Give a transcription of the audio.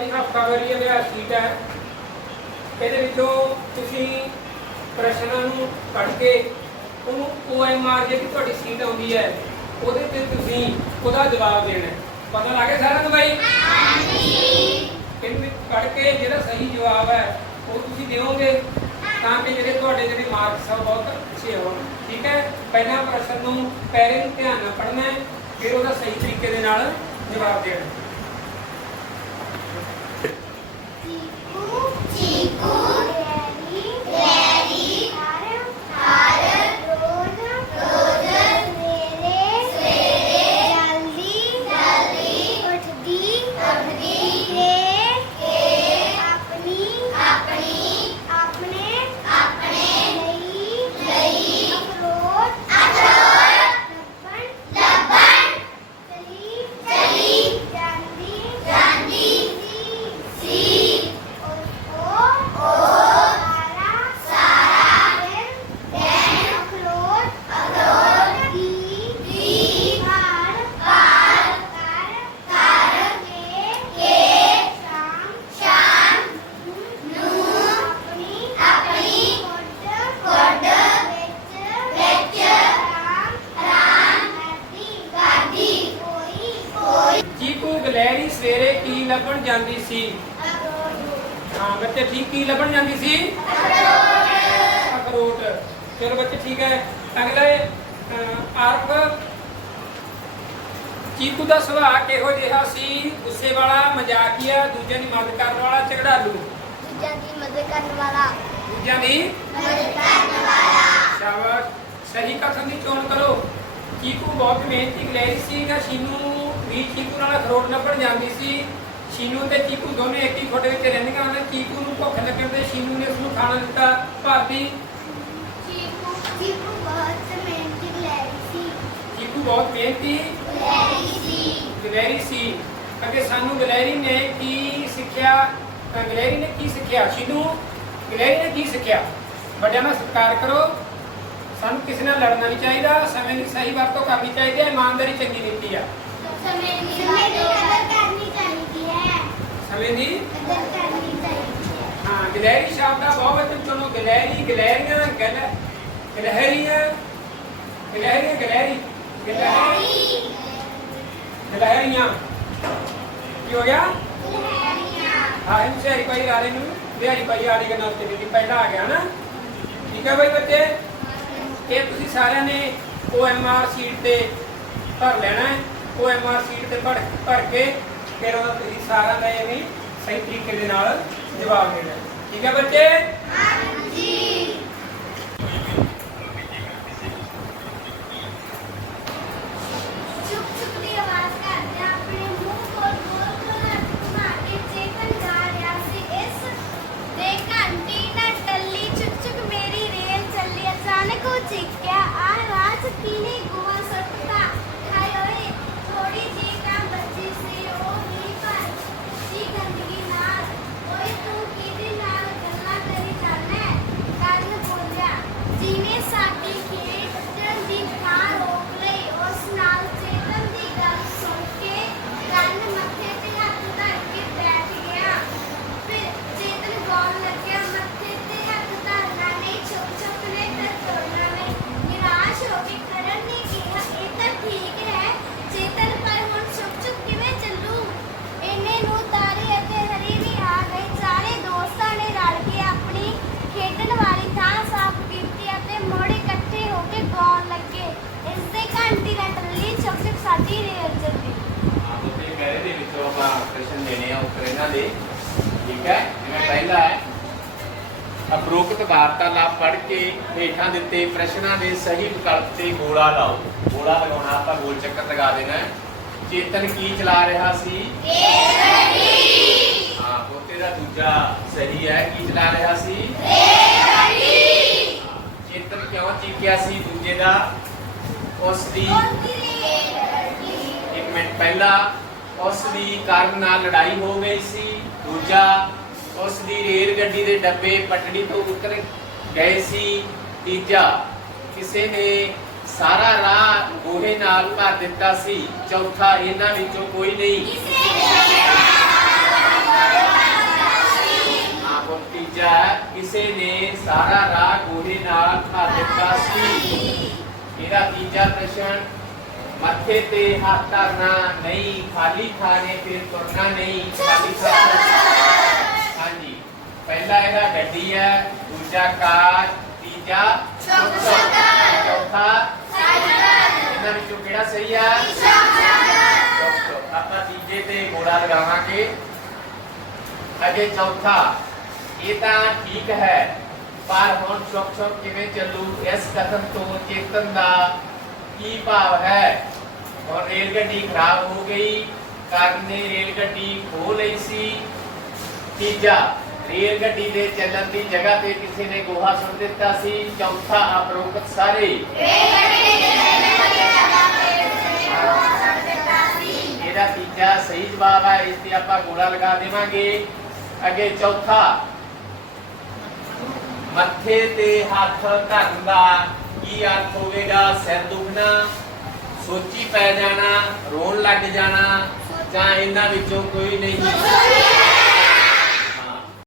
ਤੁਹਾਡੀ ਹਫਤਾਵਾਰੀ ਅਭਿਆਸ ਸ਼ੀਟ ਹੈ। ਇਹਦੇ ਵਿੱਚੋਂ ਤੁਸੀਂ ਪ੍ਰਸ਼ਨਾਂ ਨੂੰ ਪੜ੍ਹ ਕੇ ਉਹਨੂੰ OMR ਜਿਹੜੀ ਤੁਹਾਡੀ ਸ਼ੀਟ ਆਉਂਦੀ ਹੈ ਉਹਦੇ ਤੇ ਤੁਸੀਂ ਉਹਦਾ ਜਵਾਬ ਦੇਣਾ। ਪਤਾ ਲੱਗ ਗਿਆ ਸਾਰਿਆਂ ਨੂੰ ਬਾਈ? ਇਹਨੂੰ ਵੀ ਪੜ੍ਹ ਕੇ ਜਿਹੜਾ ਸਹੀ ਜਵਾਬ ਹੈ ਉਹ ਤੁਸੀਂ ਦਿਓਗੇ ਤਾਂ ਕਿ ਜਿਹੜੇ ਤੁਹਾਡੇ ਜਿਹੜੇ ਮਾਰਕਸ ਆ ਬਹੁਤ ਅੱਛੇ ਹੋਣ। ਠੀਕ ਹੈ? ਪਹਿਲਾਂ ਪ੍ਰਸ਼ਨ ਨੂੰ ਪਹਿਲੇ ਨੂੰ ਧਿਆਨ ਨਾਲ ਪੜ੍ਹਨਾ ਹੈ ਫਿਰ ਉਹਦਾ ਸਹੀ ਤਰੀਕੇ ਦੇ ਨਾਲ ਜਵਾਬ ਦੇਣਾ ਹੈ। ਚੀਕੂ ਚੀਕੂ ਲੈਰੀ ਲੈਰੀ ਹਰ ਹਰ ਰੋਜ਼ ਰੋਜ਼ ਸਵੇਰੇ ਸਵੇਰੇ ਜਲਦੀ ਜਲਦੀ ਉੱਠਦੀ ਉੱਠਦੀ ਤੇ ਤੇ ਆਪਣੀ ਆਪਣੀ ਆਪਣੇ ਆਪਣੇ ਲਈ ਲਈ ਅਖਰੋਟ ਅਖਰੋਟ ਲੱਭਣ ਲੱਭਣ ਚਲੀ ਚਲੀ ਜਾਂਦੀ ਜਾਂਦੀ ਸੀ ਸੀ ਉਹ ਉਹ ਸਾਰਾ ਸਾਰਾ ਦਿਨ ਦਿਨ ਅਖਰੋਟ ਅਖਰੋਟ ਦੀ ਦੀ ਭਾਰ ਭਾਰ ਕਰ ਕਰ ਕੇ ਕੇ ਸ਼ਾਮ ਸ਼ਾਮ ਨੂੰ ਆਪਣੀ ਆਪਣੀ ਕੋਡ ਕੋਡ ਵਿੱਚ ਵਿੱਚ ਰਾਮ ਰਾਮ ਕਰਦੀ ਕਰਦੀ ਕੋਈ ਕੋਈ ਚੀਕੂ ਗਲੈਰੀ ਸਵੇਰੇ ਕੀ ਲੱਭਣ ਜਾਂਦੀ ਸੀ? ਹਾਂ ਬੱਚੇ ਠੀਕ ਕੀ ਲੱਭਣ ਜਾਂਦੀ ਸੀ? ਅਖਰੋਟ। ਚਲੋ ਬੱਚੇ ਠੀਕ ਹੈ। ਅਗਲੇ ਆਰਫ ਚੀਕੂ ਦਾ ਸੁਭਾਅ ਕਿਹੋ ਜਿਹਾ ਸੀ? ਗੁੱਸੇ ਵਾਲਾ ਮਜ਼ਾਕੀਆ ਦੂਜਿਆਂ ਦੀ ਮਦਦ ਕਰਨ ਵਾਲਾ ਝਗੜਾਲੂ? ਦੂਜਿਆਂ ਦੀ ਮਦਦ ਕਰਨ ਵਾਲਾ। ਦੂਜਿਆਂ ਦੀ ਮਦਦ ਕਰਨ ਵਾਲਾ। ਸ਼ਾਬਾਸ਼। ਸਹੀ ਕਥਨ ਦੀ ਚੋਣ ਕਰੋ। ਚੀਕੂ ਬਹੁਤ ਮਿਹਨਤੀ ਗਲੈਰੀ ਸੀ ਜਾਂ ਸ਼ੀਨੂ ਵੀ ਚੀਕੂ ਨਾਲ ਅਖਰੋਟ ਲੱਭਣ ਜਾਂਦੀ ਸੀ। ਸ਼ੀਨੂ ਤੇ ਚੀਕੂ ਦੋਨੇ ਇੱਕ ਹੀ ਖੋਟੇ ਵਿੱਚ ਰਹਿੰਦੀਆਂ ਹਨ ਚੀਕੂ ਨੂੰ ਭੁੱਖ ਲੱਗਣ ਤੇ ਸ਼ੀਨੂ ਨੇ ਉਸਨੂੰ ਖਾਣਾ ਦਿੱਤਾ। ਭਾਬੀ? ਚੀਕੂ ਚੀਕੂ ਬਹੁਤ ਮਿਹਨਤੀ ਲੈਰੀ ਸੀ। ਚੀਕੂ ਬਹੁਤ ਮਿਹਨਤੀ? ਸੀ। ਗਲੈਰੀ ਸੀ। ਅੱਗੇ ਸਾਨੂੰ ਗਲੈਰੀ ਨੇ ਕੀ ਸਿੱਖਿਆ? ਗਲੈਰੀ ਨੇ ਕੀ ਸਿੱਖਿਆ? ਸ਼ੀਨੂ ਗਲੈਰੀ ਨੇ ਕੀ ਸਿੱਖਿਆ? ਵੱਡਿਆਂ ਦਾ ਸਤਿਕਾਰ ਕਰੋ। ਸਾਨੂੰ ਕਿਸੇ ਨਾਲ ਲੜਨਾ ਨਹੀਂ ਚਾਹੀਦਾ। ਸਮੇਂ ਦੀ ਸਹੀ ਵਰਤੋਂ ਕਰਨੀ ਚਾਹੀਦੀ ਹੈ। ਇਮਾਨਦਾਰੀ ਚੰਗੀ ਨੀਤੀ ਆ। ਸਮੇਂ ਦੀ ਕਦਰ ਕਰਨੀ ਚਾਹੀਦੀ ਹੈ ਸਮੇਂ ਦੀ? ਹਾਂ ਗਲੈਰੀ ਸ਼ਬਦ ਦਾ ਬਹੁਵਚਨ ਚੁਣੋ ਗਲੈਰੀ ਗਲੈਰੀਆਂ ਗਲ ਗਲਹਿਰੀਆਂ ਗਲਹਿਰੀਆਂ ਗਲੈਰੀ ਗਲਹਿਰੀ ਗਲਹਿਰੀਆਂ। ਕੀ ਹੋ ਗਿਆ? ਹਾਂ ਇਹ ਸ਼ਹਿਰੀ ਭਾਈ ਆ ਨੂੰ ਬਿਹਾਰੀ ਭਾਈ ਆ ਰਹੀ ਨਾਲ ਤੇ ਪਹਿਲਾਂ ਆ ਗਿਆ ਨਾ। ਠੀਕ ਹੈ ਭਾਈ ਬੱਚੇ? ਇਹ ਤੁਸੀਂ ਸਾਰਿਆਂ ਨੇ OMR ਸ਼ੀਟ ਤੇ ਭਰ ਲੈਣਾ ਹੈ। OMR ਸ਼ੀਟ ਤੇ ਭਰ ਭਰ ਕੇ ਫਿਰ ਉਹਦਾ ਤੁਸੀਂ ਸਾਰਾ ਦਾ ਇਹ ਵੀ ਸਹੀ ਤਰੀਕੇ ਦੇ ਨਾਲ ਜਵਾਬ ਦੇਣਾ ਠੀਕ ਹੈ ਬੱਚੇ? ਹਾਂਜੀ ਇਹਨਾਂ ਦੇ, ਠੀਕ ਹੈ? ਜਿਵੇਂ ਪਹਿਲਾ ਹੈ ਉਪਰੋਕਤ ਵਾਰਤਾਲਾਪ ਪੜ੍ਹ ਕੇ ਹੇਠਾਂ ਦਿੱਤੇ ਪ੍ਰਸ਼ਨਾਂ ਦੇ ਸਹੀ ਵਿਕਲਪ ਤੇ ਗੋਲਾ ਲਾਓ। ਗੋਲਾ ਲਗਾਉਣਾ ਆਪਾਂ ਗੋਲ ਚੱਕਰ ਲਗਾ ਦੇਣਾ ਚੇਤਨ ਕੀ ਚਲਾ ਰਿਹਾ ਸੀ? ਹਾਂ ਬੋਤੇ ਦਾ ਦੂਜਾ ਸਹੀ ਹੈ, ਕੀ ਚਲਾ ਰਿਹਾ ਸੀ? ਚੇਤਨ ਕਿਉਂ ਚੀਕਿਆ ਸੀ ਦੂਜੇ ਦਾ? ਉਸ ਦੀ ਇੱਕ ਮਿੰਟ, ਪਹਿਲਾ ਉਸ ਦੀ ਕਾਰਨ ਨਾਲ ਲੜਾਈ ਹੋ ਗਈ ਸੀ। ਦੂਜਾ ਉਸ ਦੀ ਰੇਲ ਗੱਡੀ ਦੇ ਡੱਬੇ ਪਟੜੀ ਤੋਂ ਉਤਰ ਗਏ ਸੀ। ਤੀਜਾ, ਕਿਸੇ ਨੇ ਸਾਰਾ ਰਾਹ ਗੋਹੇ ਨਾਲ ਭਰ ਦਿੱਤਾ ਸੀ। ਚੌਥਾ, ਇਹਨਾਂ ਵਿੱਚੋਂ ਕੋਈ ਨਹੀਂ। ਤੀਜਾ, ਕਿਸੇ ਨੇ ਸਾਰਾ ਰਾਹ ਗੋਹੇ ਨਾਲ ਭਰ ਦਿੱਤਾ ਸੀ। ਇਹਦਾ ਤੀਜਾ ਪ੍ਰਸ਼ਨ ਮੱਥੇ ਤੇ ਹੱਥ ਧਰਨਾ ਨਹੀਂ ਖਾਲੀ ਨੇ ਫਿਰ ਤੁਰਨਾ ਨਹੀਂ ਖਾਲੀ ਥਾਂ ਹਾਂਜੀ। ਪਹਿਲਾ ਇਹਦਾ ਗੱਡੀ ਹੈ ਦੂਜਾ ਕਾਰ ਤੀਜਾ ਚੌਥਾ ਚੌਥਾ ਚੌਥਾ ਇਹਨਾਂ ਵਿੱਚੋਂ ਕਿਹੜਾ ਸਹੀ ਹੈ? ਚੌਥਾ। ਆਪਾਂ ਤੀਜੇ ਤੇ ਗੋਲਾ ਲਗਾਵਾਂਗੇ। ਅਗੇ ਚੌਥਾ। ਇਹ ਤਾਂ ਠੀਕ ਹੈ ਪਰ ਹੁਣ ਚੁੱਪ ਚੁੱਪ ਕਿਵੇਂ ਚੱਲੂ? ਇਸ ਕਥਨ ਤੋਂ ਚੇਤਨ ਦਾ ਕੀ ਭਾਵ ਹੈ? ਔਰ ਰੇਲ ਗੱਡੀ ਖਰਾਬ ਹੋ ਗਈ ਕਾਰਨ ਨੇ ਰੇਲ ਗੱਡੀ ਖੋ ਲਈ ਸੀ। ਤੀਜਾ ਰੇਲ ਗੱਡੀ ਦੇ ਚੱਲਣ ਦੀ ਜਗ੍ਹਾ ਤੇ ਕਿਸੇ ਨੇ ਗੋਹਾ ਸੁੱਟ ਦਿੱਤਾ ਸੀ। ਚੌਥਾ ਅਪਰੋਕਤ ਸਾਰੇ। ਇਹਦਾ ਤੀਜਾ ਸਹੀ ਜਵਾਬ ਹੈ ਇਸ ਤੇ ਆਪਾਂ ਗੋਲਾ ਲਗਾ ਦੇਵਾਂਗੇ। ਅੱਗੇ ਚੌਥਾ ਮੱਥੇ ਤੇ ਹੱਥ ਧਰਨ ਦਾ ਕੀ ਅਰਥ ਹੋਵੇਗਾ ਸਿਰ ਦੁਖਣਾ? ਸੋਚੀ ਪੈ ਜਾਣਾ, ਰੋਣ ਲੱਗ ਜਾਣਾ, ਜਾਂ ਇਹਨਾਂ ਵਿੱਚੋਂ ਕੋਈ ਨਹੀਂ?